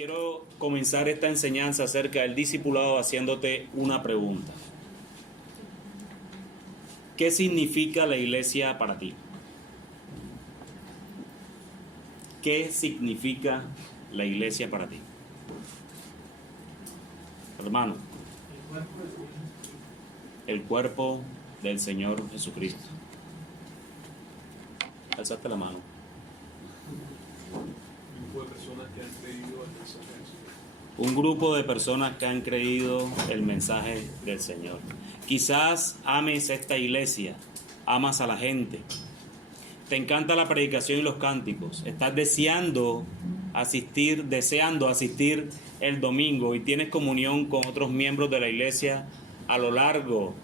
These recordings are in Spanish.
quiero comenzar esta enseñanza acerca del discipulado haciéndote una pregunta. ¿Qué significa la iglesia para ti? ¿Qué significa la iglesia para ti? Hermano, el cuerpo del Señor Jesucristo. Alzaste la mano. Un grupo de personas que han creído el mensaje del Señor. Quizás ames esta iglesia, amas a la gente, te encanta la predicación y los cánticos, estás deseando asistir el domingo y tienes comunión con otros miembros de la iglesia a lo largo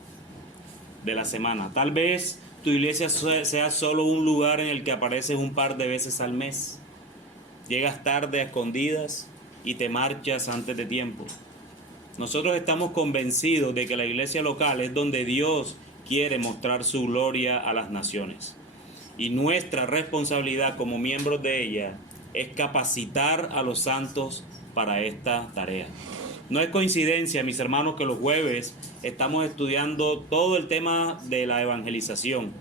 de la semana. Tal vez tu iglesia sea solo un lugar en el que apareces un par de veces al mes. Llegas tarde a escondidas y te marchas antes de tiempo. Nosotros estamos convencidos de que la iglesia local es donde Dios quiere mostrar su gloria a las naciones. Y nuestra responsabilidad como miembros de ella es capacitar a los santos para esta tarea. No es coincidencia, mis hermanos, que los jueves estamos estudiando todo el tema de la evangelización.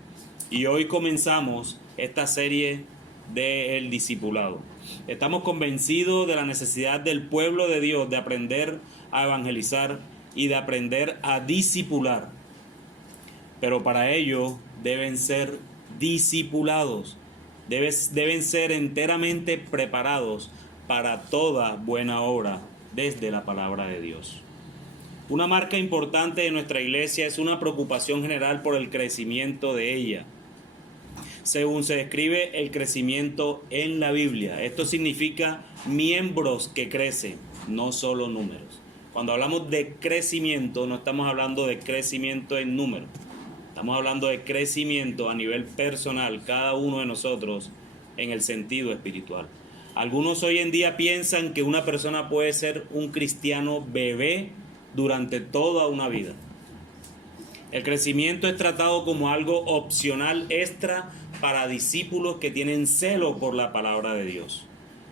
Y hoy comenzamos esta serie del discipulado. Estamos convencidos de la necesidad del pueblo de Dios de aprender a evangelizar y de aprender a discipular. Pero para ello deben ser discipulados, deben ser enteramente preparados para toda buena obra desde la palabra de Dios. Una marca importante de nuestra iglesia es una preocupación general por el crecimiento de ella. Según se describe el crecimiento en la Biblia, esto significa miembros que crecen, no solo números. Cuando hablamos de crecimiento, no estamos hablando de crecimiento en número. Estamos hablando de crecimiento a nivel personal, cada uno de nosotros, en el sentido espiritual. Algunos hoy en día piensan que una persona puede ser un cristiano bebé durante toda una vida. El crecimiento es tratado como algo opcional extra para discípulos que tienen celo por la palabra de Dios.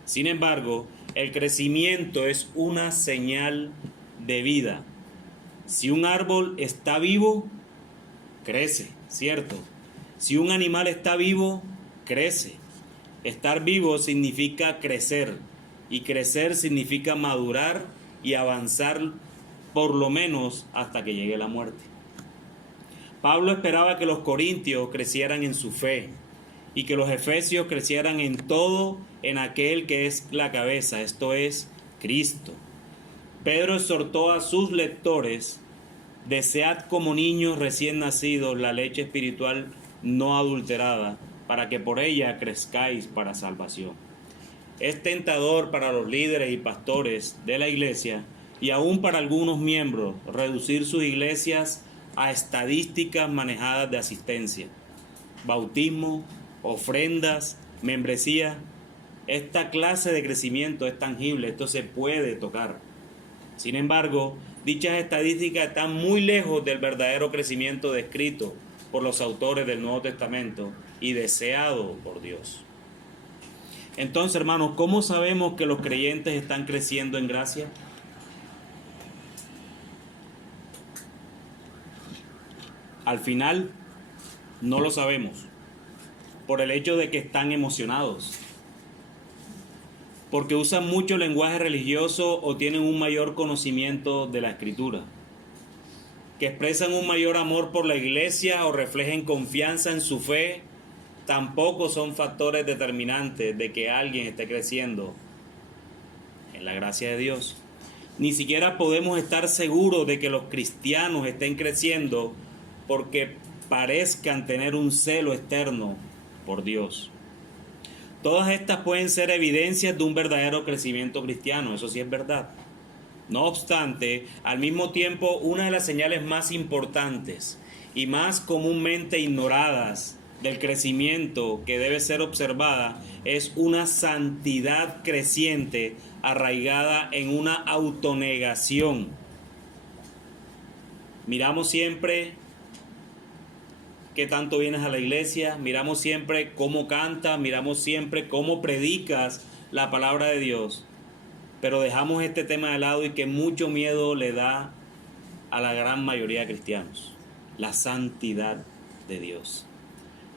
Sin embargo, el crecimiento es una señal de vida. Si un árbol está vivo, crece, ¿cierto? Si un animal está vivo, crece. Estar vivo significa crecer, y crecer significa madurar y avanzar por lo menos hasta que llegue la muerte. Pablo esperaba que los corintios crecieran en su fe y que los efesios crecieran en todo en aquel que es la cabeza, esto es Cristo. Pedro exhortó a sus lectores: desead como niños recién nacidos la leche espiritual no adulterada, para que por ella crezcáis para salvación. Es tentador para los líderes y pastores de la iglesia y aún para algunos miembros reducir sus iglesias a estadísticas manejadas de asistencia, bautismo, ofrendas, membresía. Esta clase de crecimiento es tangible, esto se puede tocar. Sin embargo, dichas estadísticas están muy lejos del verdadero crecimiento descrito por los autores del Nuevo Testamento y deseado por Dios. Entonces, hermanos, ¿cómo sabemos que los creyentes están creciendo en gracia? Al final, no lo sabemos, por el hecho de que están emocionados, porque usan mucho lenguaje religioso o tienen un mayor conocimiento de la Escritura, que expresan un mayor amor por la iglesia o reflejen confianza en su fe, tampoco son factores determinantes de que alguien esté creciendo en la gracia de Dios. Ni siquiera podemos estar seguros de que los cristianos estén creciendo porque parezcan tener un celo externo por Dios. Todas estas pueden ser evidencias de un verdadero crecimiento cristiano, eso sí es verdad. No obstante, al mismo tiempo, una de las señales más importantes y más comúnmente ignoradas del crecimiento que debe ser observada es una santidad creciente arraigada en una autonegación. Miramos siempre qué tanto vienes a la iglesia, miramos siempre cómo cantas, miramos siempre cómo predicas la palabra de Dios. pero dejamos este tema de lado y que mucho miedo le da a la gran mayoría de cristianos: la santidad de Dios.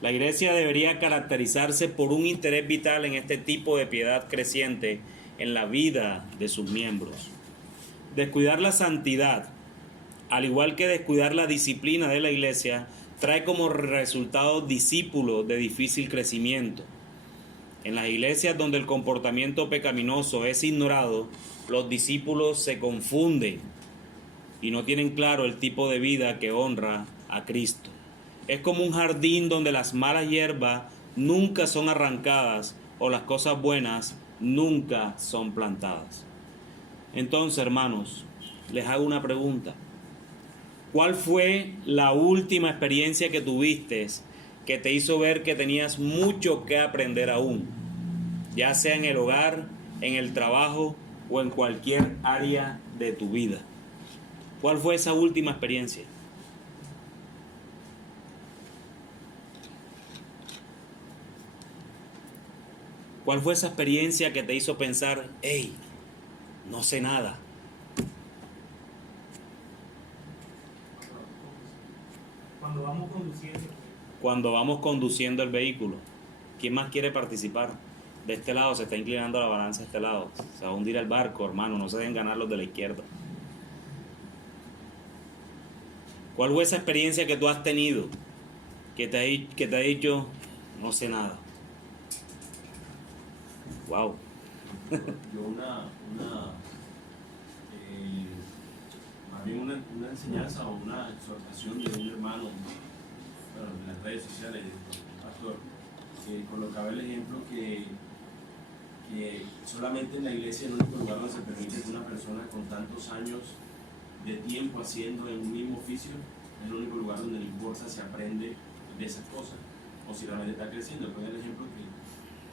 La iglesia debería caracterizarse por un interés vital en este tipo de piedad creciente en la vida de sus miembros. Descuidar la santidad, al igual que descuidar la disciplina de la iglesia, trae como resultado discípulos de difícil crecimiento. En las iglesias donde el comportamiento pecaminoso es ignorado, los discípulos se confunden y no tienen claro el tipo de vida que honra a Cristo. Es como un jardín donde las malas hierbas nunca son arrancadas o las cosas buenas nunca son plantadas. Entonces, hermanos, les hago una pregunta. ¿Cuál fue la última experiencia que tuviste que te hizo ver que tenías mucho que aprender aún? Ya sea en el hogar, en el trabajo o en cualquier área de tu vida. ¿Cuál fue esa última experiencia? ¿Cuál fue esa experiencia que te hizo pensar, hey, no sé nada? Cuando vamos conduciendo el vehículo. ¿Quién más quiere participar? De este lado se está inclinando la balanza de este lado. Se va a hundir el barco, hermano. No se dejen ganar los de la izquierda. ¿Cuál fue esa experiencia que tú has tenido que te ha dicho, no sé nada? Wow. Yo una enseñanza o una exhortación de un hermano, bueno, en las redes sociales, un pastor, que colocaba el ejemplo que solamente en la iglesia, el único lugar donde se permite que una persona con tantos años de tiempo haciendo en un mismo oficio, es el único lugar donde no importa si aprende de esas cosas o si realmente está creciendo. Pongo el ejemplo que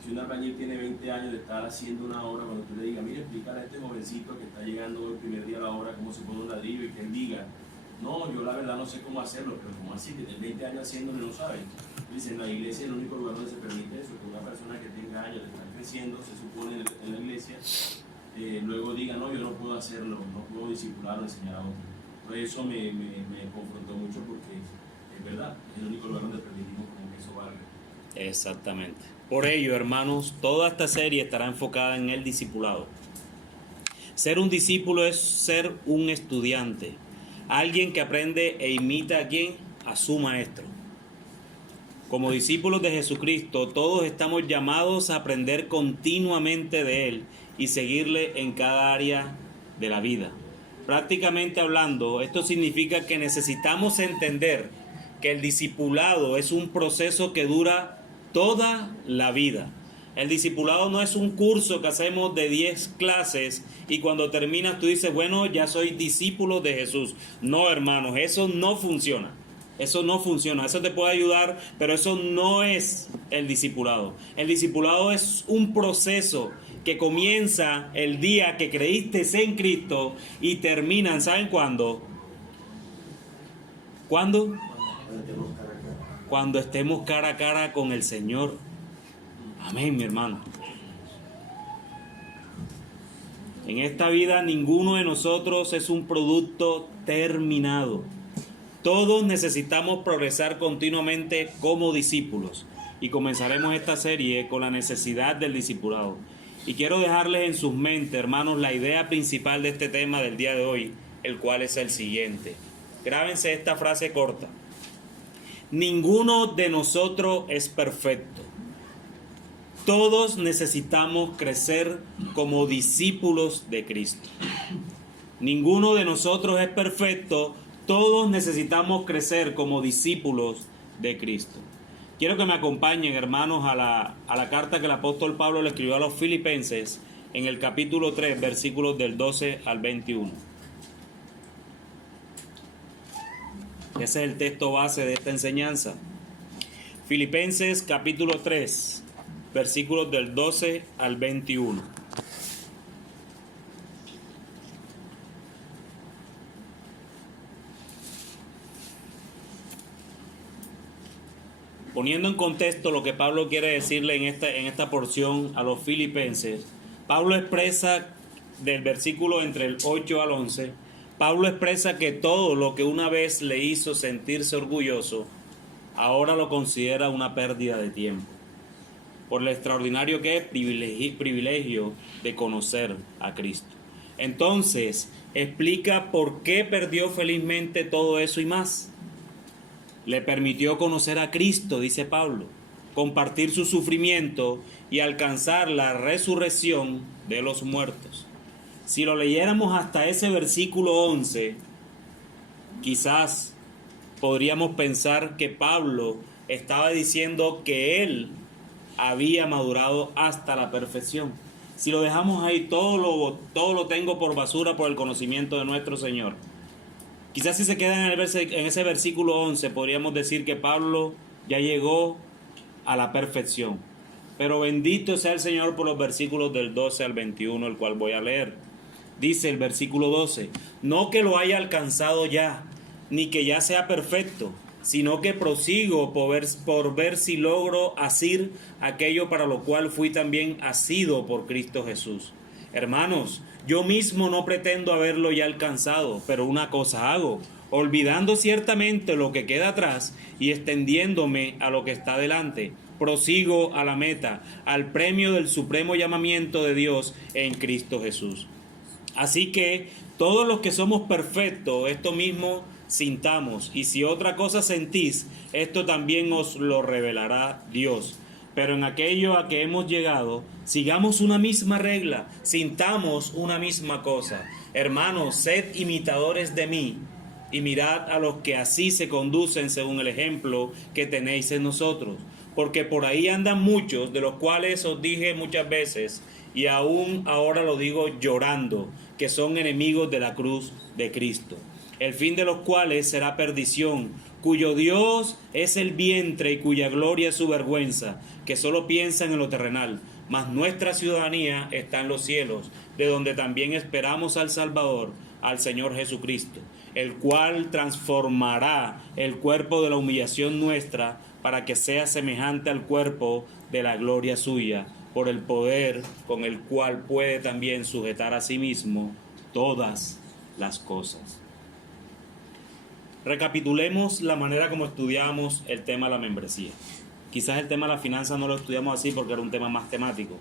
si un albañil tiene 20 años de estar haciendo una obra, cuando tú le digas, mira, explícale a este jovencito que está llegando el primer día a la obra cómo se pone un ladrillo, y que él diga, no, yo la verdad no sé cómo hacerlo, pero ¿cómo así? Que tiene 20 años haciéndolo y no sabe. Dicen, la iglesia es el único lugar donde se permite eso, que una persona que tenga años de estar creciendo, se supone en la iglesia, luego diga, no, yo no puedo hacerlo, no puedo discipular o enseñar a otros. Entonces eso me confrontó mucho porque es verdad, es el único lugar donde permitimos como que eso valga. Exactamente. Por ello, hermanos, toda esta serie estará enfocada en el discipulado. Ser un discípulo es ser un estudiante, alguien que aprende e imita a quién, a su maestro. Como discípulos de Jesucristo, todos estamos llamados a aprender continuamente de Él y seguirle en cada área de la vida. Prácticamente hablando, esto significa que necesitamos entender que el discipulado es un proceso que dura toda la vida. El discipulado no es un curso que hacemos de 10 clases y cuando terminas tú dices, bueno, ya soy discípulo de Jesús. No, hermanos, eso no funciona. Eso no funciona. Eso te puede ayudar, pero eso no es el discipulado. El discipulado es un proceso que comienza el día que creíste en Cristo y terminan, ¿saben cuándo? ¿Cuándo? Cuando estemos cara a cara con el Señor. Amén, mi hermano. En esta vida ninguno de nosotros es un producto terminado. Todos necesitamos progresar continuamente como discípulos. Y comenzaremos esta serie con la necesidad del discipulado. Y quiero dejarles en sus mentes, hermanos, la idea principal de este tema del día de hoy, el cual es el siguiente. Grábense esta frase corta. Ninguno de nosotros es perfecto. Todos necesitamos crecer como discípulos de Cristo. Ninguno de nosotros es perfecto. Todos necesitamos crecer como discípulos de Cristo. Quiero que me acompañen, hermanos, a la carta que el apóstol Pablo le escribió a los Filipenses en el capítulo 3, versículos del 12 al 21. Ese es el texto base de esta enseñanza. Filipenses capítulo 3, versículos del 12 al 21. Poniendo en contexto lo que Pablo quiere decirle en esta porción a los filipenses, Pablo expresa del versículo entre el 8 al 11, Pablo expresa que todo lo que una vez le hizo sentirse orgulloso, ahora lo considera una pérdida de tiempo, por lo extraordinario que es privilegio de conocer a Cristo. Entonces, explica por qué perdió felizmente todo eso y más. Le permitió conocer a Cristo, dice Pablo, compartir su sufrimiento y alcanzar la resurrección de los muertos. Si lo leyéramos hasta ese versículo 11, quizás podríamos pensar que Pablo estaba diciendo que él había madurado hasta la perfección. Si lo dejamos ahí, todo lo tengo por basura por el conocimiento de nuestro Señor. Quizás si se queda en ese versículo 11, podríamos decir que Pablo ya llegó a la perfección. Pero bendito sea el Señor por los versículos del 12 al 21, el cual voy a leer. Dice el versículo 12, no que lo haya alcanzado ya, ni que ya sea perfecto, sino que prosigo por ver si logro asir aquello para lo cual fui también asido por Cristo Jesús. Hermanos, yo mismo no pretendo haberlo ya alcanzado, pero una cosa hago, olvidando ciertamente lo que queda atrás y extendiéndome a lo que está delante, prosigo a la meta, al premio del supremo llamamiento de Dios en Cristo Jesús. Así que todos los que somos perfectos, esto mismo sintamos, y si otra cosa sentís, esto también os lo revelará Dios. Pero en aquello a que hemos llegado, sigamos una misma regla, sintamos una misma cosa. Hermanos, sed imitadores de mí, y mirad a los que así se conducen según el ejemplo que tenéis en nosotros. Porque por ahí andan muchos, de los cuales os dije muchas veces, y aún ahora lo digo llorando, que son enemigos de la cruz de Cristo, el fin de los cuales será perdición, cuyo Dios es el vientre y cuya gloria es su vergüenza, que solo piensan en lo terrenal, mas nuestra ciudadanía está en los cielos, de donde también esperamos al Salvador, al Señor Jesucristo, el cual transformará el cuerpo de la humillación nuestra para que sea semejante al cuerpo de la gloria suya, por el poder con el cual puede también sujetar a sí mismo todas las cosas. Recapitulemos la manera como estudiamos el tema de la membresía. Quizás el tema de la finanza no lo estudiamos así porque era un tema más temático,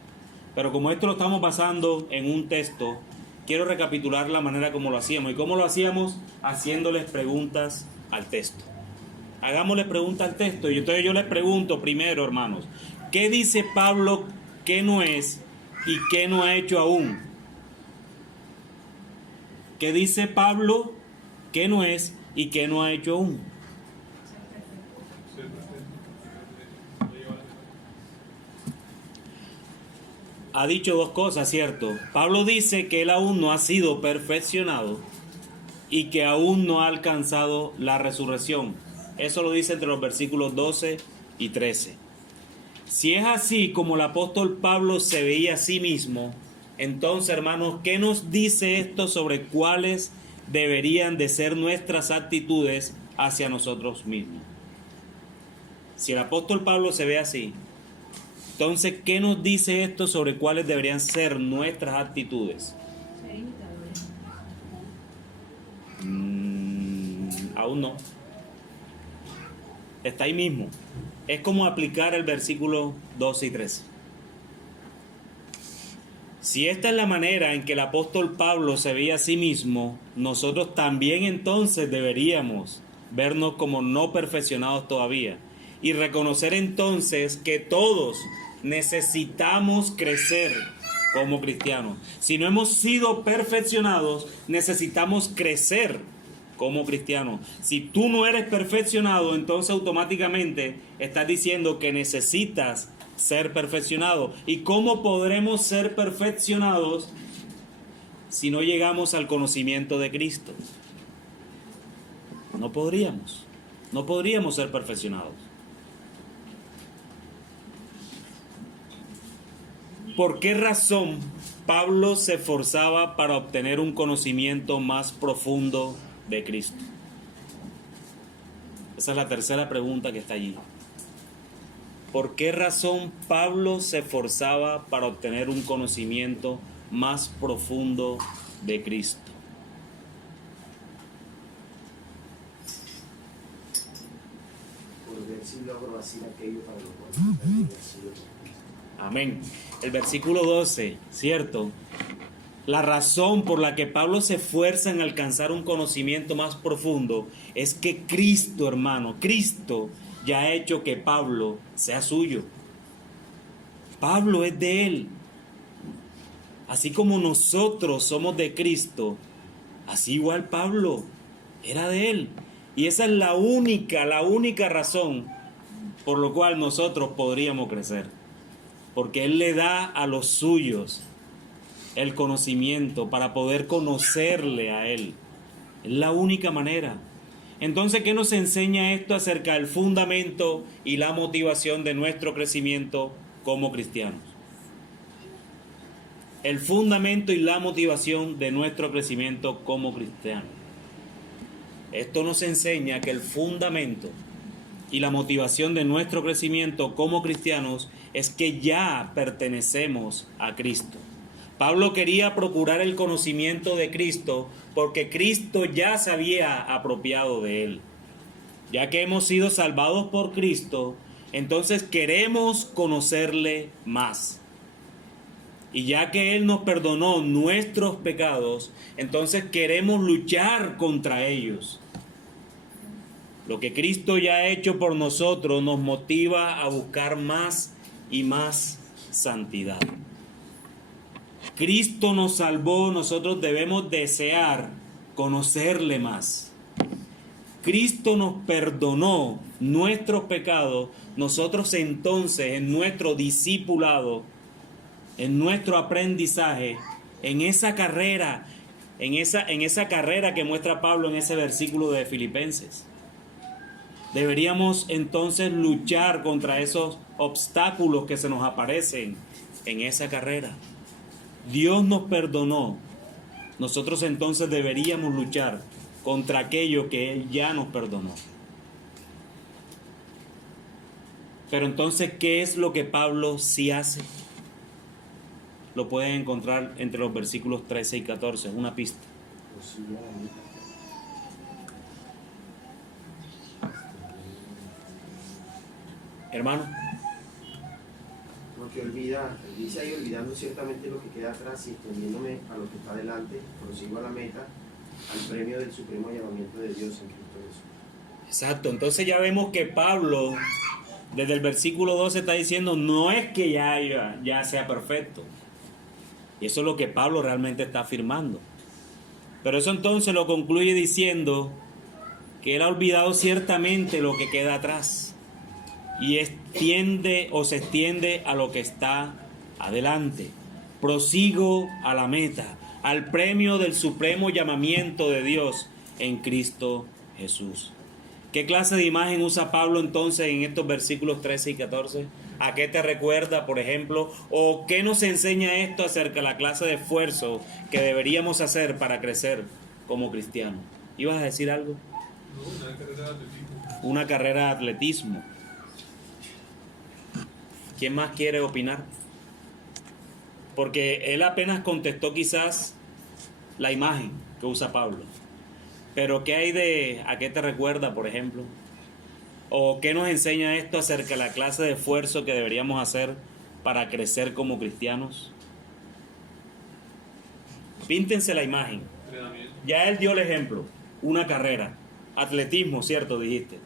pero como esto lo estamos basando en un texto, quiero recapitular la manera como lo hacíamos. ¿Y cómo lo hacíamos? Haciéndoles preguntas al texto. Hagámosle preguntas al texto. Y entonces yo les pregunto primero, hermanos, ¿qué dice Pablo que no es y qué no ha hecho aún? ¿Qué dice Pablo que no es y qué no ha hecho aún? Ha dicho dos cosas, ¿cierto? Pablo dice que él aún no ha sido perfeccionado y que aún no ha alcanzado la resurrección. Eso lo dice entre los versículos 12 y 13. Si es así como el apóstol Pablo se veía a sí mismo, entonces, hermanos, ¿qué nos dice esto sobre cuáles deberían de ser nuestras actitudes hacia nosotros mismos? Si el apóstol Pablo se ve así, entonces, ¿qué nos dice esto sobre cuáles deberían ser nuestras actitudes? Ser imitadores. Aún no. Está ahí mismo. Es como aplicar el versículo 12 y 13. Si esta es la manera en que el apóstol Pablo se veía a sí mismo, nosotros también entonces deberíamos vernos como no perfeccionados todavía y reconocer entonces que todos necesitamos crecer como cristianos. Si no hemos sido perfeccionados, necesitamos crecer como cristianos. Si tú no eres perfeccionado, entonces automáticamente estás diciendo que necesitas ser perfeccionado. ¿Y cómo podremos ser perfeccionados si no llegamos al conocimiento de Cristo? No podríamos ser perfeccionados. ¿Por qué razón Pablo se esforzaba para obtener un conocimiento más profundo de Cristo? Esa es la tercera pregunta que está allí. ¿Por qué razón Pablo se esforzaba para obtener un conocimiento más profundo de Cristo. Por ver si logro hacer aquello para lo cual también ha sido por Cristo. Amén. El versículo 12, ¿cierto? La razón por la que Pablo se esfuerza en alcanzar un conocimiento más profundo es que Cristo, hermano, Cristo ya ha hecho que Pablo sea suyo. Pablo es de él. Así como nosotros somos de Cristo, así igual Pablo era de él. Y esa es la única razón por la cual nosotros podríamos crecer. Porque él le da a los suyos el conocimiento para poder conocerle a él. Es la única manera. Entonces, ¿qué nos enseña esto acerca del fundamento y la motivación de nuestro crecimiento como cristianos? El fundamento y la motivación de nuestro crecimiento como cristianos. Esto nos enseña que el fundamento y la motivación de nuestro crecimiento como cristianos es que ya pertenecemos a Cristo. Pablo quería procurar el conocimiento de Cristo porque Cristo ya se había apropiado de él. Ya que hemos sido salvados por Cristo, entonces queremos conocerle más. Y ya que Él nos perdonó nuestros pecados, entonces queremos luchar contra ellos. Lo que Cristo ya ha hecho por nosotros nos motiva a buscar más y más santidad. Cristo nos salvó, nosotros debemos desear conocerle más. Cristo nos perdonó nuestros pecados, nosotros entonces en nuestro discipulado, en nuestro aprendizaje, en esa carrera que muestra Pablo en ese versículo de Filipenses, deberíamos entonces luchar contra esos obstáculos que se nos aparecen en esa carrera. Dios nos perdonó. Nosotros entonces deberíamos luchar contra aquello que Él ya nos perdonó. Pero entonces, ¿qué es lo que Pablo sí hace? Lo pueden encontrar entre los versículos 13 y 14, es una pista. Hermano. Lo que dice ahí, olvidando ciertamente lo que queda atrás y extendiéndome a lo que está adelante, prosigo a la meta, al premio del supremo llamamiento de Dios en Cristo Jesús. Exacto, entonces ya vemos que Pablo, desde el versículo 12 está diciendo, no es que ya sea perfecto. Y eso es lo que Pablo realmente está afirmando. Pero eso entonces lo concluye diciendo que él ha olvidado ciertamente lo que queda atrás. Y se extiende a lo que está adelante. Prosigo a la meta, al premio del supremo llamamiento de Dios en Cristo Jesús. ¿Qué clase de imagen usa Pablo entonces en estos versículos 13 y 14? ¿A qué te recuerda, por ejemplo? ¿O qué nos enseña esto acerca de la clase de esfuerzo que deberíamos hacer para crecer como cristianos? ¿Ibas a decir algo? No, una carrera de atletismo. Una carrera de atletismo. ¿Quién más quiere opinar? Porque él apenas contestó quizás la imagen que usa Pablo. Pero ¿qué hay a qué te recuerda, por ejemplo? ¿O qué nos enseña esto acerca de la clase de esfuerzo que deberíamos hacer para crecer como cristianos? Píntense la imagen. Ya él dio el ejemplo. Una carrera. Atletismo, ¿cierto? Dijiste.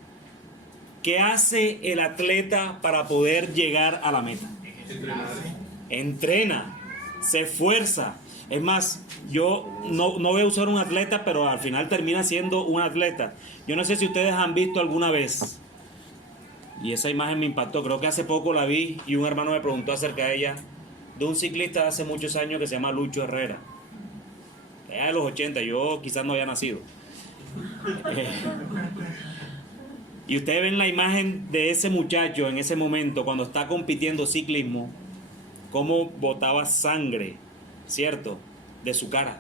¿Qué hace el atleta para poder llegar a la meta? Entrena, se esfuerza. Es más, yo no voy a usar un atleta, pero al final termina siendo un atleta. Yo no sé si ustedes han visto alguna vez, y esa imagen me impactó, creo que hace poco la vi y un hermano me preguntó acerca de ella, de un ciclista de hace muchos años que se llama Lucho Herrera. Era de los 80, yo quizás no había nacido. Y ustedes ven la imagen de ese muchacho en ese momento, cuando está compitiendo ciclismo, cómo botaba sangre, ¿cierto?, de su cara.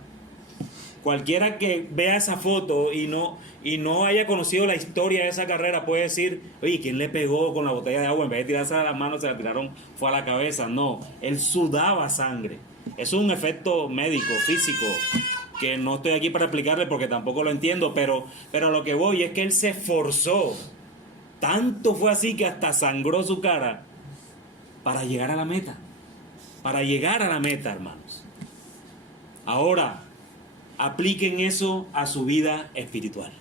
Cualquiera que vea esa foto y no haya conocido la historia de esa carrera puede decir, oye, ¿quién le pegó con la botella de agua? En vez de tirarse a las manos, se la tiraron, fue a la cabeza. No, él sudaba sangre. Es un efecto médico, físico, que no estoy aquí para explicarle porque tampoco lo entiendo, pero a lo que voy es que él se esforzó. Tanto fue así que hasta sangró su cara para llegar a la meta. Para llegar a la meta, hermanos. Ahora, apliquen eso a su vida espiritual.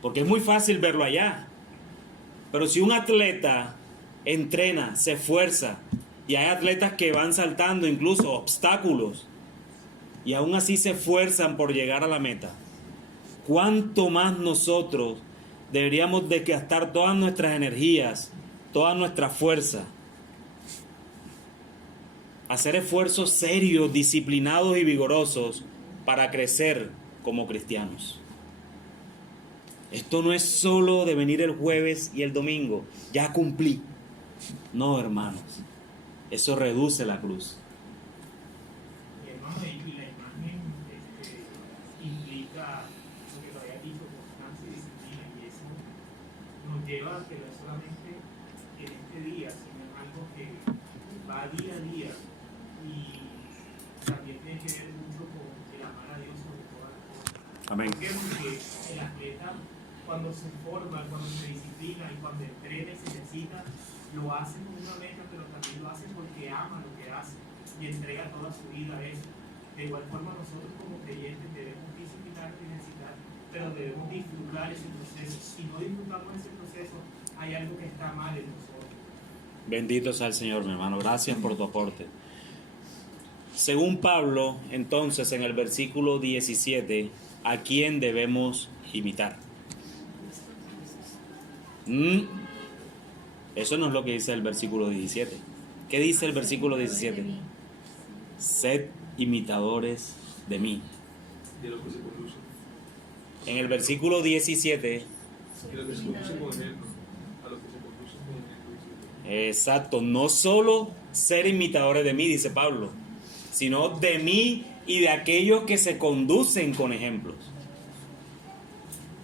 Porque es muy fácil verlo allá. Pero si un atleta entrena, se esfuerza, y hay atletas que van saltando incluso obstáculos, y aún así se esfuerzan por llegar a la meta, ¿cuánto más nosotros deberíamos de gastar todas nuestras energías, toda nuestra fuerza, hacer esfuerzos serios, disciplinados y vigorosos para crecer como cristianos? Esto no es solo de venir el jueves y el domingo, ya cumplí. No, hermanos, eso reduce la cruz. Y hermano, y la imagen implica lo que lo había dicho, constancia y disciplina, y eso nos lleva a que no solamente en este día, sino en algo que va día a día, y también tiene que ver mucho con el amar a Dios sobre todas las cosas. Amén. ¿Por qué? Porque el atleta, cuando se forma, cuando se disciplina y cuando entrena y se ejercita, lo hace con una meta, pero también lo hace porque ama lo que hace y entrega toda su vida a eso. De igual forma, nosotros como creyentes debemos disciplinar y ejercitar, pero debemos disfrutar ese proceso. Si no disfrutamos ese proceso, hay algo que está mal en nosotros. Bendito sea el Señor, mi hermano. Gracias por tu aporte. Según Pablo, entonces, en el versículo 17, ¿a quién debemos imitar? Eso no es lo que dice el versículo 17. ¿Qué dice el versículo 17? Sed imitadores de mí. De lo que se conduce. En el versículo 17, De lo que se conduce con ejemplo. A lo que se conduce con ejemplo. exacto, no solo ser imitadores de mí, dice Pablo, sino de mí y de aquellos que se conducen con ejemplos.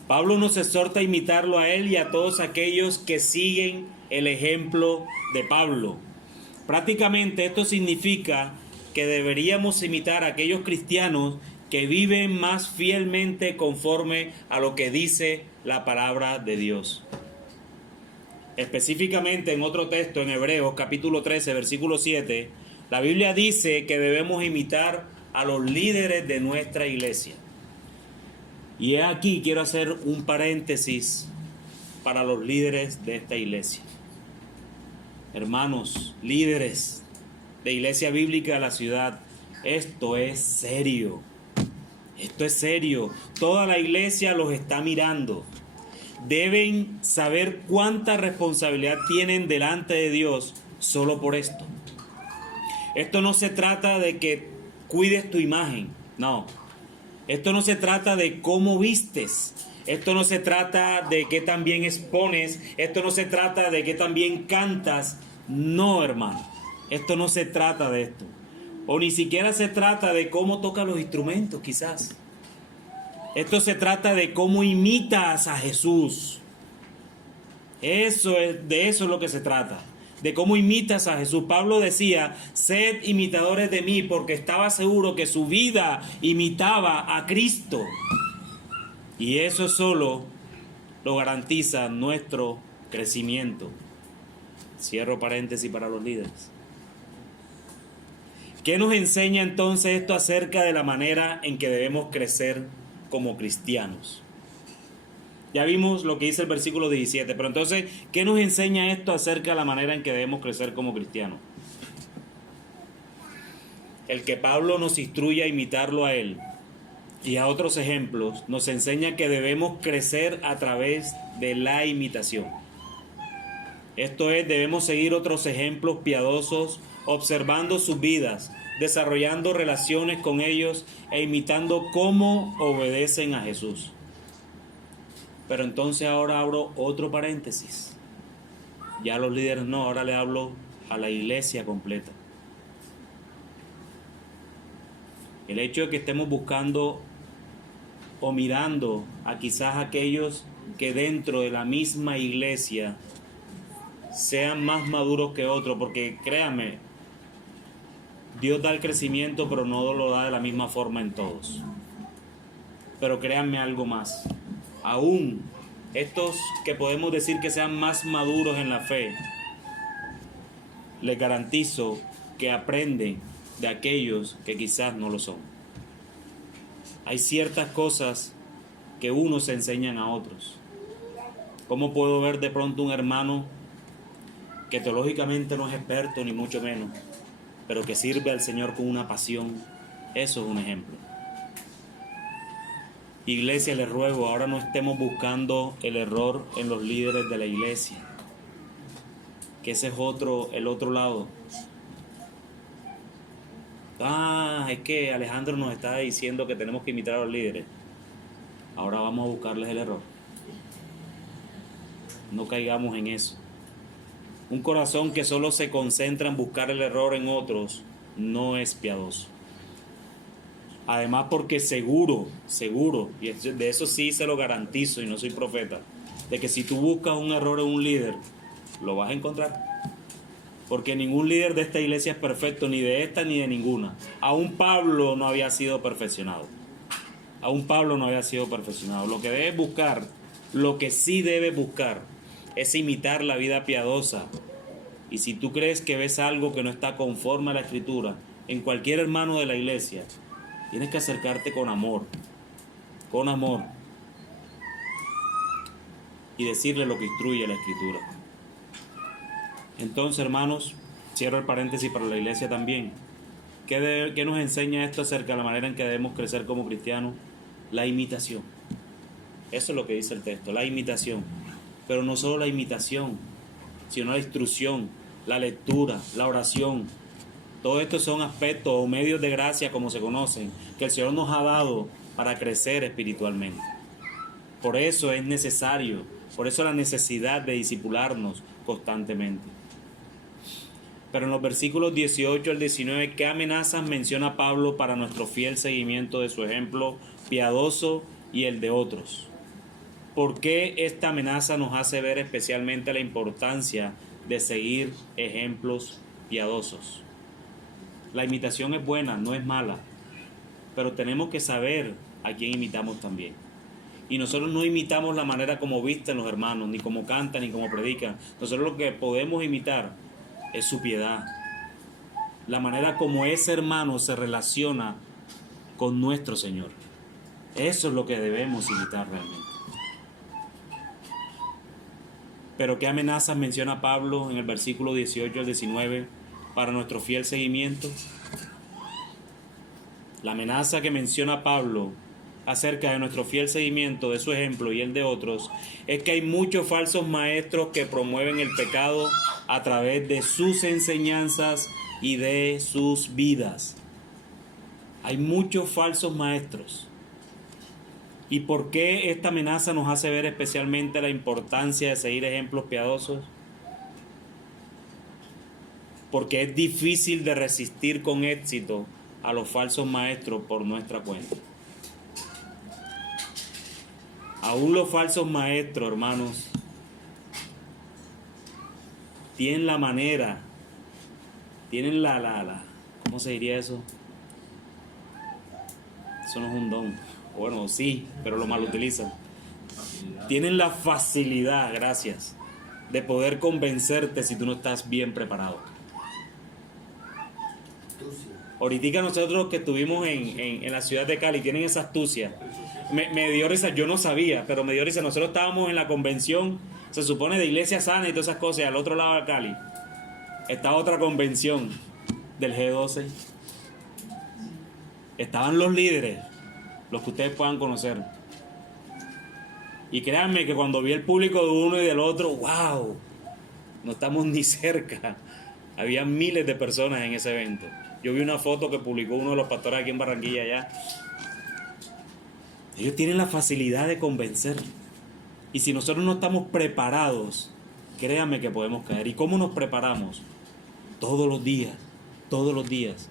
Pablo nos exhorta a imitarlo a él y a todos aquellos que siguen el ejemplo de Pablo. Prácticamente esto significa que deberíamos imitar a aquellos cristianos que viven más fielmente conforme a lo que dice la palabra de Dios. Específicamente en otro texto, en Hebreos capítulo 13, versículo 7, la Biblia dice que debemos imitar a los líderes de nuestra iglesia. Y aquí quiero hacer un paréntesis para los líderes de esta iglesia. Hermanos, líderes de Iglesia Bíblica de la Ciudad, esto es serio. Esto es serio. Toda la iglesia los está mirando. Deben saber cuánta responsabilidad tienen delante de Dios solo por esto. Esto no se trata de que cuides tu imagen, no. Esto no se trata de cómo vistes. Esto no se trata de qué tan bien expones. Esto no se trata de qué tan bien cantas. No, hermano. Esto no se trata de esto. O ni siquiera se trata de cómo tocas los instrumentos, quizás. Esto se trata de cómo imitas a Jesús. De eso es lo que se trata. De cómo imitas a Jesús. Pablo decía, sed imitadores de mí, porque estaba seguro que su vida imitaba a Cristo. Y eso solo lo garantiza nuestro crecimiento. Cierro paréntesis para los líderes. ¿Qué nos enseña entonces esto acerca de la manera en que debemos crecer como cristianos? Ya vimos lo que dice el versículo 17, pero entonces, ¿qué nos enseña esto acerca de la manera en que debemos crecer como cristianos? El que Pablo nos instruye a imitarlo a él y a otros ejemplos, nos enseña que debemos crecer a través de la imitación. Esto es, debemos seguir otros ejemplos piadosos, observando sus vidas, desarrollando relaciones con ellos e imitando cómo obedecen a Jesús. Pero entonces ahora abro otro paréntesis. Ya a los líderes no, ahora le hablo a la iglesia completa. El hecho de que estemos buscando o mirando a quizás aquellos que dentro de la misma iglesia sean más maduros que otros, porque créanme, Dios da el crecimiento, pero no lo da de la misma forma en todos. Pero créanme algo más. Aún estos que podemos decir que sean más maduros en la fe, les garantizo que aprenden de aquellos que quizás no lo son. Hay ciertas cosas que unos enseñan a otros. ¿Cómo puedo ver de pronto un hermano que teológicamente no es experto ni mucho menos, pero que sirve al Señor con una pasión? Eso es un ejemplo. Iglesia, les ruego, ahora no estemos buscando el error en los líderes de la iglesia, que ese es el otro lado. Es que Alejandro nos está diciendo que tenemos que imitar a los líderes. Ahora vamos a buscarles el error. No caigamos en eso. Un corazón que solo se concentra en buscar el error en otros no es piadoso. Además, porque seguro, y de eso sí se lo garantizo y no soy profeta, de que si tú buscas un error en un líder, lo vas a encontrar. Porque ningún líder de esta iglesia es perfecto, ni de esta ni de ninguna. Aún Pablo no había sido perfeccionado. Lo que debes buscar, lo que sí debes buscar, es imitar la vida piadosa. Y si tú crees que ves algo que no está conforme a la Escritura, en cualquier hermano de la iglesia, tienes que acercarte con amor, y decirle lo que instruye la Escritura. Entonces, hermanos, cierro el paréntesis para la iglesia también. ¿Qué nos enseña esto acerca de la manera en que debemos crecer como cristianos? La imitación. Eso es lo que dice el texto, la imitación. Pero no solo la imitación, sino la instrucción, la lectura, la oración. Todos estos son aspectos o medios de gracia, como se conocen, que el Señor nos ha dado para crecer espiritualmente. Por eso es necesario, por eso la necesidad de discipularnos constantemente. Pero en los versículos 18 al 19, ¿qué amenazas menciona Pablo para nuestro fiel seguimiento de su ejemplo piadoso y el de otros? ¿Por qué esta amenaza nos hace ver especialmente la importancia de seguir ejemplos piadosos? La imitación es buena, no es mala, pero tenemos que saber a quién imitamos también. Y nosotros no imitamos la manera como visten los hermanos, ni como cantan, ni como predican. Nosotros lo que podemos imitar es su piedad, la manera como ese hermano se relaciona con nuestro Señor. Eso es lo que debemos imitar realmente. Pero ¿qué amenazas menciona Pablo en el versículo 18 al 19 para nuestro fiel seguimiento? La amenaza que menciona Pablo acerca de nuestro fiel seguimiento de su ejemplo y el de otros es que hay muchos falsos maestros que promueven el pecado a través de sus enseñanzas y de sus vidas. Hay muchos falsos maestros. ¿Y por qué esta amenaza nos hace ver especialmente la importancia de seguir ejemplos piadosos? Porque es difícil de resistir con éxito a los falsos maestros por nuestra cuenta. Aún los falsos maestros, hermanos, tienen la manera, tienen ¿cómo se diría eso? Eso no es un don. Bueno, sí, pero lo mal utilizan. Tienen la facilidad, gracias, de poder convencerte si tú no estás bien preparado. Ahorita nosotros que estuvimos en la ciudad de Cali, tienen esa astucia. Me dio risa, yo no sabía, pero me dio risa. Nosotros estábamos en la convención, se supone de Iglesia Sana y todas esas cosas, y al otro lado de Cali estaba otra convención del G12. Estaban los líderes, los que ustedes puedan conocer. Y créanme que cuando vi el público de uno y del otro, ¡wow! No estamos ni cerca. Había miles de personas en ese evento. Yo vi una foto que publicó uno de los pastores aquí en Barranquilla allá. Ellos tienen la facilidad de convencer. Y si nosotros no estamos preparados, créanme que podemos caer. ¿Y cómo nos preparamos? Todos los días, todos los días.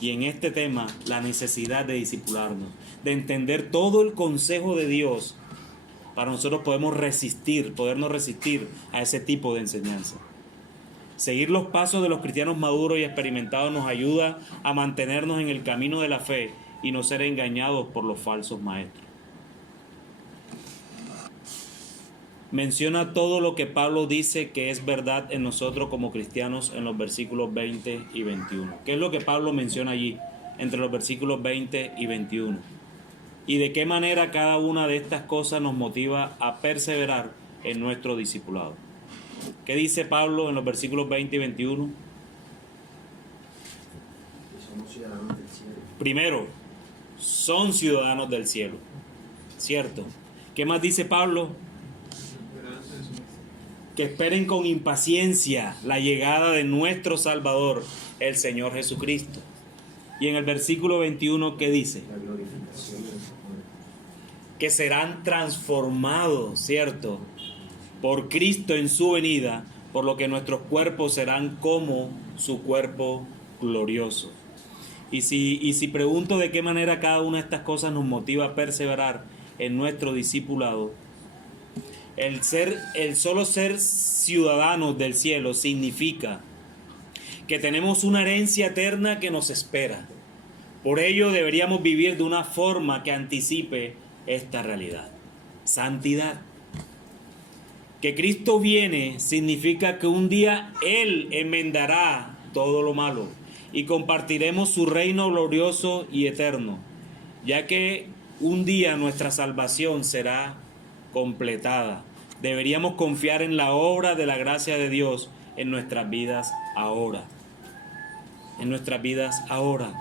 Y en este tema, la necesidad de discipularnos, de entender todo el consejo de Dios, para nosotros podernos resistir a ese tipo de enseñanza. Seguir los pasos de los cristianos maduros y experimentados nos ayuda a mantenernos en el camino de la fe y no ser engañados por los falsos maestros. Menciona todo lo que Pablo dice que es verdad en nosotros como cristianos en los versículos 20 y 21. ¿Qué es lo que Pablo menciona allí entre los versículos 20 y 21? Y de qué manera cada una de estas cosas nos motiva a perseverar en nuestro discipulado. ¿Qué dice Pablo en los versículos 20 y 21? Que somos ciudadanos del cielo. Primero, son ciudadanos del cielo, ¿cierto? ¿Qué más dice Pablo? Que esperen con impaciencia la llegada de nuestro Salvador, el Señor Jesucristo. Y en el versículo 21, ¿qué dice? La glorificación del Señor. Que serán transformados, ¿cierto?, por Cristo en su venida, por lo que nuestros cuerpos serán como su cuerpo glorioso. Y si pregunto de qué manera cada una de estas cosas nos motiva a perseverar en nuestro discipulado, el solo ser ciudadanos del cielo significa que tenemos una herencia eterna que nos espera. Por ello deberíamos vivir de una forma que anticipe esta realidad. Santidad. Que Cristo viene significa que un día Él enmendará todo lo malo y compartiremos su reino glorioso y eterno, ya que un día nuestra salvación será completada. Deberíamos confiar en la obra de la gracia de Dios en nuestras vidas ahora. En nuestras vidas ahora.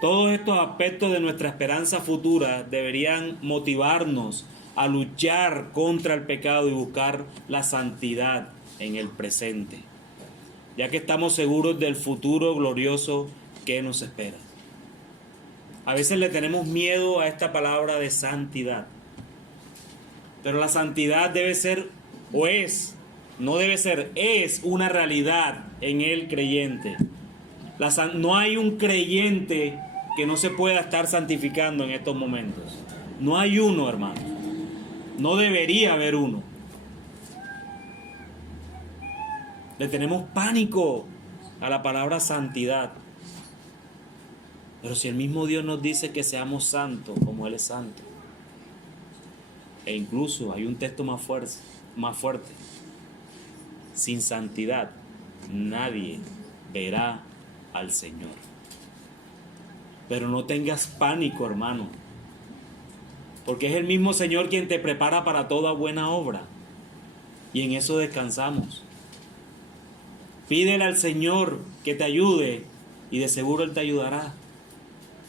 Todos estos aspectos de nuestra esperanza futura deberían motivarnos a luchar contra el pecado y buscar la santidad en el presente, ya que estamos seguros del futuro glorioso que nos espera. A veces le tenemos miedo a esta palabra de santidad, pero la santidad debe ser, o es, no debe ser, es una realidad en el creyente. No hay un creyente que no se pueda estar santificando en estos momentos. No hay uno, hermano. No debería haber uno. Le tenemos pánico a la palabra santidad. Pero si el mismo Dios nos dice que seamos santos como Él es santo. E incluso hay un texto más fuerte. Sin santidad nadie verá al Señor. Pero no tengas pánico, hermano, porque es el mismo Señor quien te prepara para toda buena obra, y en eso descansamos. Pídele al Señor que te ayude, y de seguro Él te ayudará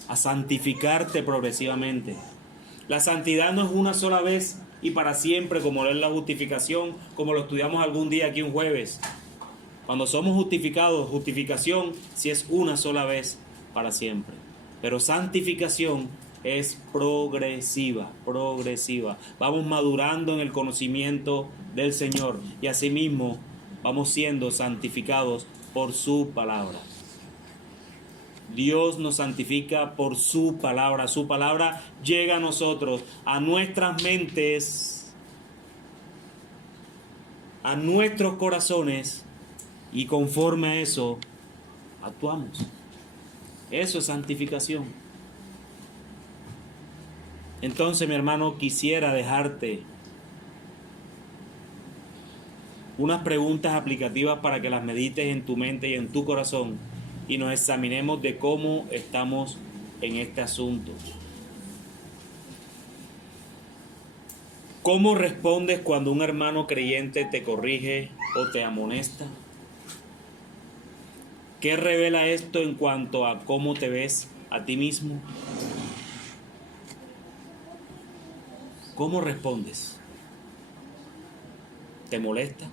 a santificarte progresivamente. La santidad no es una sola vez y para siempre, como es la justificación, como lo estudiamos algún día aquí un jueves. Cuando somos justificados, justificación sí es una sola vez para siempre. Pero santificación es progresiva. Vamos madurando en el conocimiento del Señor y asimismo vamos siendo santificados por su palabra. Dios nos santifica por su palabra. Su palabra llega a nosotros, a nuestras mentes, a nuestros corazones, y conforme a eso actuamos. Eso es santificación. Entonces, mi hermano, quisiera dejarte unas preguntas aplicativas para que las medites en tu mente y en tu corazón y nos examinemos de cómo estamos en este asunto. ¿Cómo respondes cuando un hermano creyente te corrige o te amonesta? ¿Qué revela esto en cuanto a cómo te ves a ti mismo? ¿Cómo respondes? ¿Te molesta?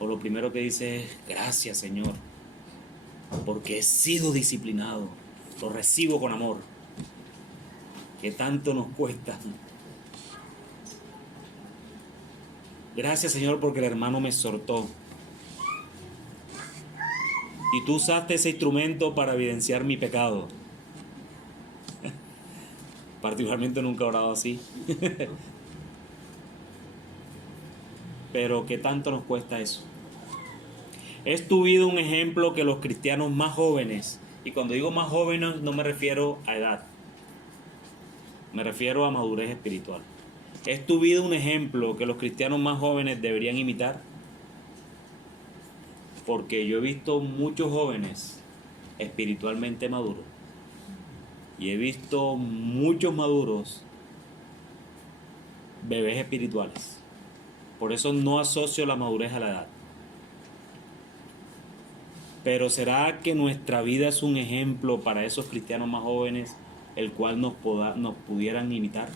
O lo primero que dices es: gracias, Señor, porque he sido disciplinado, lo recibo con amor, que tanto nos cuesta. Gracias, Señor, porque el hermano me exhortó y tú usaste ese instrumento para evidenciar mi pecado. Particularmente nunca he orado así. Pero ¿qué tanto nos cuesta eso? ¿Es tu vida un ejemplo que los cristianos más jóvenes, y cuando digo más jóvenes no me refiero a edad, me refiero a madurez espiritual? ¿Es tu vida un ejemplo que los cristianos más jóvenes deberían imitar? Porque yo he visto muchos jóvenes espiritualmente maduros y he visto muchos maduros bebés espirituales. Por eso no asocio la madurez a la edad. Pero ¿será que nuestra vida es un ejemplo para esos cristianos más jóvenes, el cual nos pudieran imitar?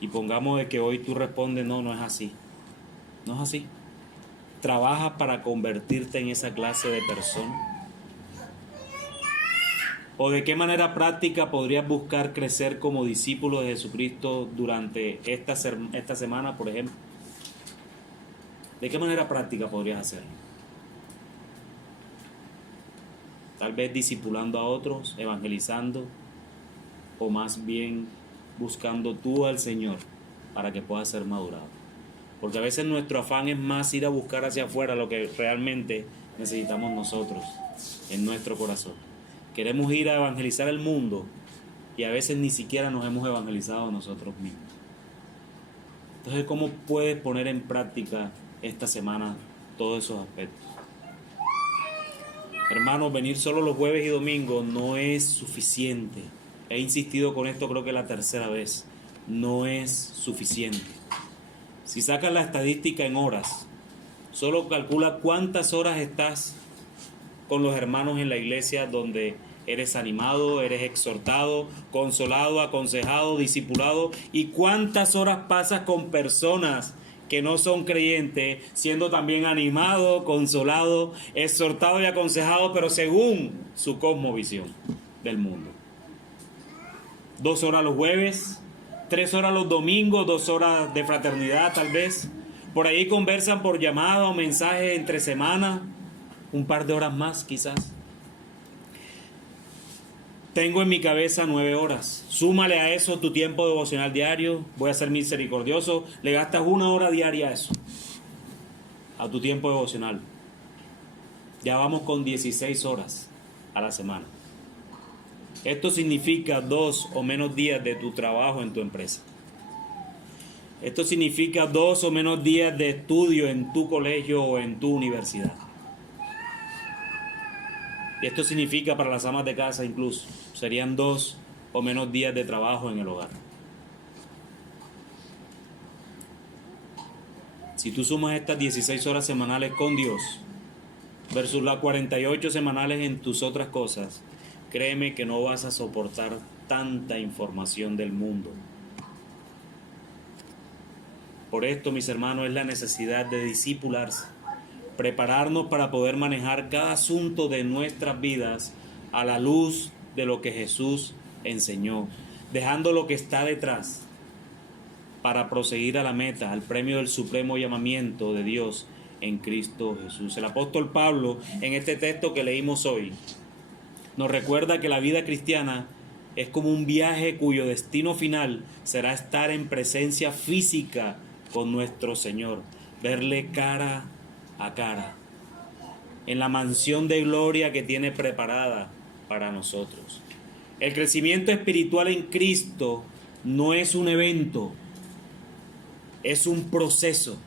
Y pongamos de que hoy tú respondes, no, no es así. No es así. ¿Trabajas para convertirte en esa clase de persona? ¿O de qué manera práctica podrías buscar crecer como discípulo de Jesucristo durante esta semana, por ejemplo? ¿De qué manera práctica podrías hacerlo? Tal vez discipulando a otros, evangelizando, o más bien buscando tú al Señor para que pueda ser madurado. Porque a veces nuestro afán es más ir a buscar hacia afuera lo que realmente necesitamos nosotros en nuestro corazón. Queremos ir a evangelizar el mundo y a veces ni siquiera nos hemos evangelizado nosotros mismos. Entonces, ¿cómo puedes poner en práctica esta semana todos esos aspectos? Hermanos, venir solo los jueves y domingos no es suficiente. He insistido con esto, creo que la tercera vez. No es suficiente. Si sacas la estadística en horas, solo calcula cuántas horas estás con los hermanos en la iglesia donde eres animado, eres exhortado, consolado, aconsejado, discipulado, y cuántas horas pasas con personas que no son creyentes, siendo también animado, consolado, exhortado y aconsejado, pero según su cosmovisión del mundo. 2 horas los jueves, 3 horas los domingos, 2 horas de fraternidad tal vez. Por ahí conversan por llamada o mensajes entre semana, un par de horas más quizás. Tengo en mi cabeza 9 horas. Súmale a eso tu tiempo devocional diario. Voy a ser misericordioso. Le gastas 1 hora diaria a eso, a tu tiempo devocional. Ya vamos con 16 horas a la semana. Esto significa 2 o menos días de tu trabajo en tu empresa. Esto significa 2 o menos días de estudio en tu colegio o en tu universidad. Y esto significa para las amas de casa incluso, serían 2 o menos días de trabajo en el hogar. Si tú sumas estas 16 horas semanales con Dios versus las 48 semanales en tus otras cosas, créeme que no vas a soportar tanta información del mundo. Por esto, mis hermanos, es la necesidad de discipularse, prepararnos para poder manejar cada asunto de nuestras vidas a la luz de lo que Jesús enseñó, dejando lo que está detrás para proseguir a la meta, al premio del supremo llamamiento de Dios en Cristo Jesús. El apóstol Pablo, en este texto que leímos hoy, nos recuerda que la vida cristiana es como un viaje cuyo destino final será estar en presencia física con nuestro Señor, verle cara a cara, en la mansión de gloria que tiene preparada para nosotros. El crecimiento espiritual en Cristo no es un evento, es un proceso.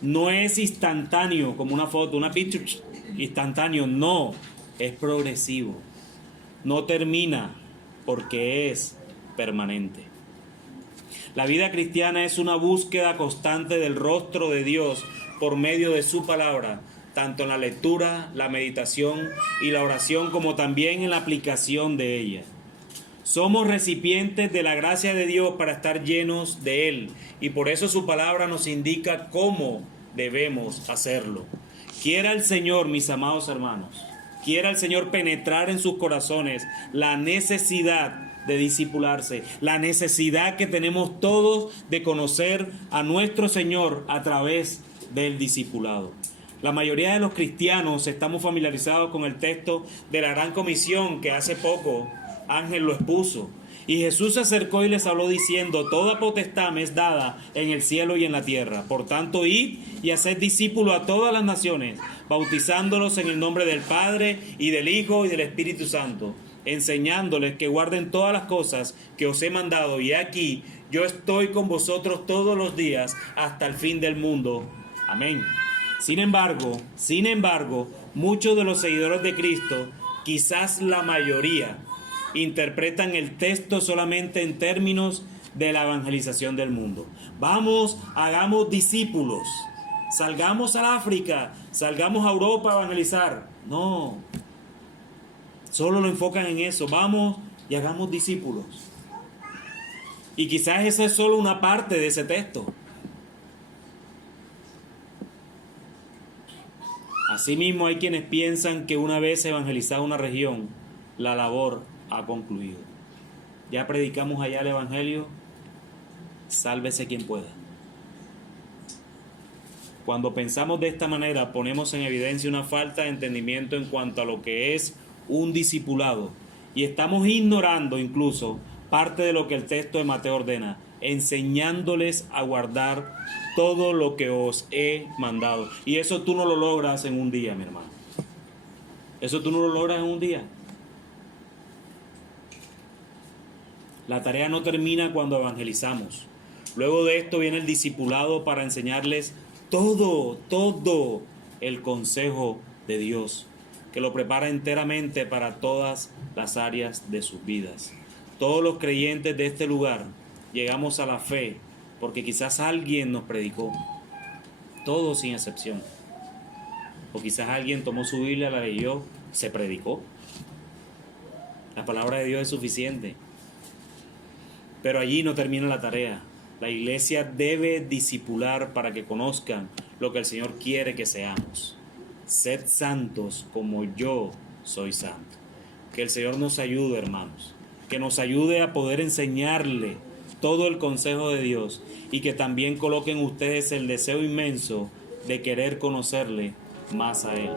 No es instantáneo como una foto, una picture instantáneo, no, es progresivo. No termina porque es permanente. La vida cristiana es una búsqueda constante del rostro de Dios por medio de su palabra, tanto en la lectura, la meditación y la oración, como también en la aplicación de ella. Somos recipientes de la gracia de Dios para estar llenos de Él, y por eso su palabra nos indica cómo debemos hacerlo. Quiera el Señor, mis amados hermanos, quiera el Señor penetrar en sus corazones la necesidad de discipularse, la necesidad que tenemos todos de conocer a nuestro Señor a través del discipulado. La mayoría de los cristianos estamos familiarizados con el texto de la Gran Comisión que hace poco Ángel lo expuso, Y Jesús se acercó y les habló diciendo: toda potestad me es dada en el cielo y en la tierra. Por tanto, id y haced discípulos a todas las naciones, bautizándolos en el nombre del Padre y del Hijo y del Espíritu Santo, enseñándoles que guarden todas las cosas que os he mandado. Y aquí yo estoy con vosotros todos los días hasta el fin del mundo. Amén. Sin embargo, muchos de los seguidores de Cristo, quizás la mayoría, interpretan el texto solamente en términos de la evangelización del mundo. Vamos, hagamos discípulos, salgamos al África, salgamos a Europa a evangelizar. No, solo lo enfocan en eso. Vamos y hagamos discípulos. Y quizás esa es solo una parte de ese texto. Asimismo, hay quienes piensan que una vez evangelizada una región, la labor ha concluido. Ya predicamos allá el evangelio, sálvese quien pueda. Cuando pensamos de esta manera, ponemos en evidencia una falta de entendimiento en cuanto a lo que es un discipulado, y estamos ignorando incluso parte de lo que el texto de Mateo ordena: enseñándoles a guardar todo lo que os he mandado. Y eso tú no lo logras en un día, mi hermano. Eso tú no lo logras en un día. La tarea no termina cuando evangelizamos. Luego de esto viene el discipulado para enseñarles todo el consejo de Dios, que lo prepara enteramente para todas las áreas de sus vidas. Todos los creyentes de este lugar llegamos a la fe porque quizás alguien nos predicó, todos sin excepción. O quizás alguien tomó su Biblia, la leyó, se predicó. La palabra de Dios es suficiente. Pero allí no termina la tarea. La iglesia debe discipular para que conozcan lo que el Señor quiere que seamos. Sed santos como yo soy santo. Que el Señor nos ayude, hermanos. Que nos ayude a poder enseñarle todo el consejo de Dios, y que también coloquen ustedes el deseo inmenso de querer conocerle más a Él.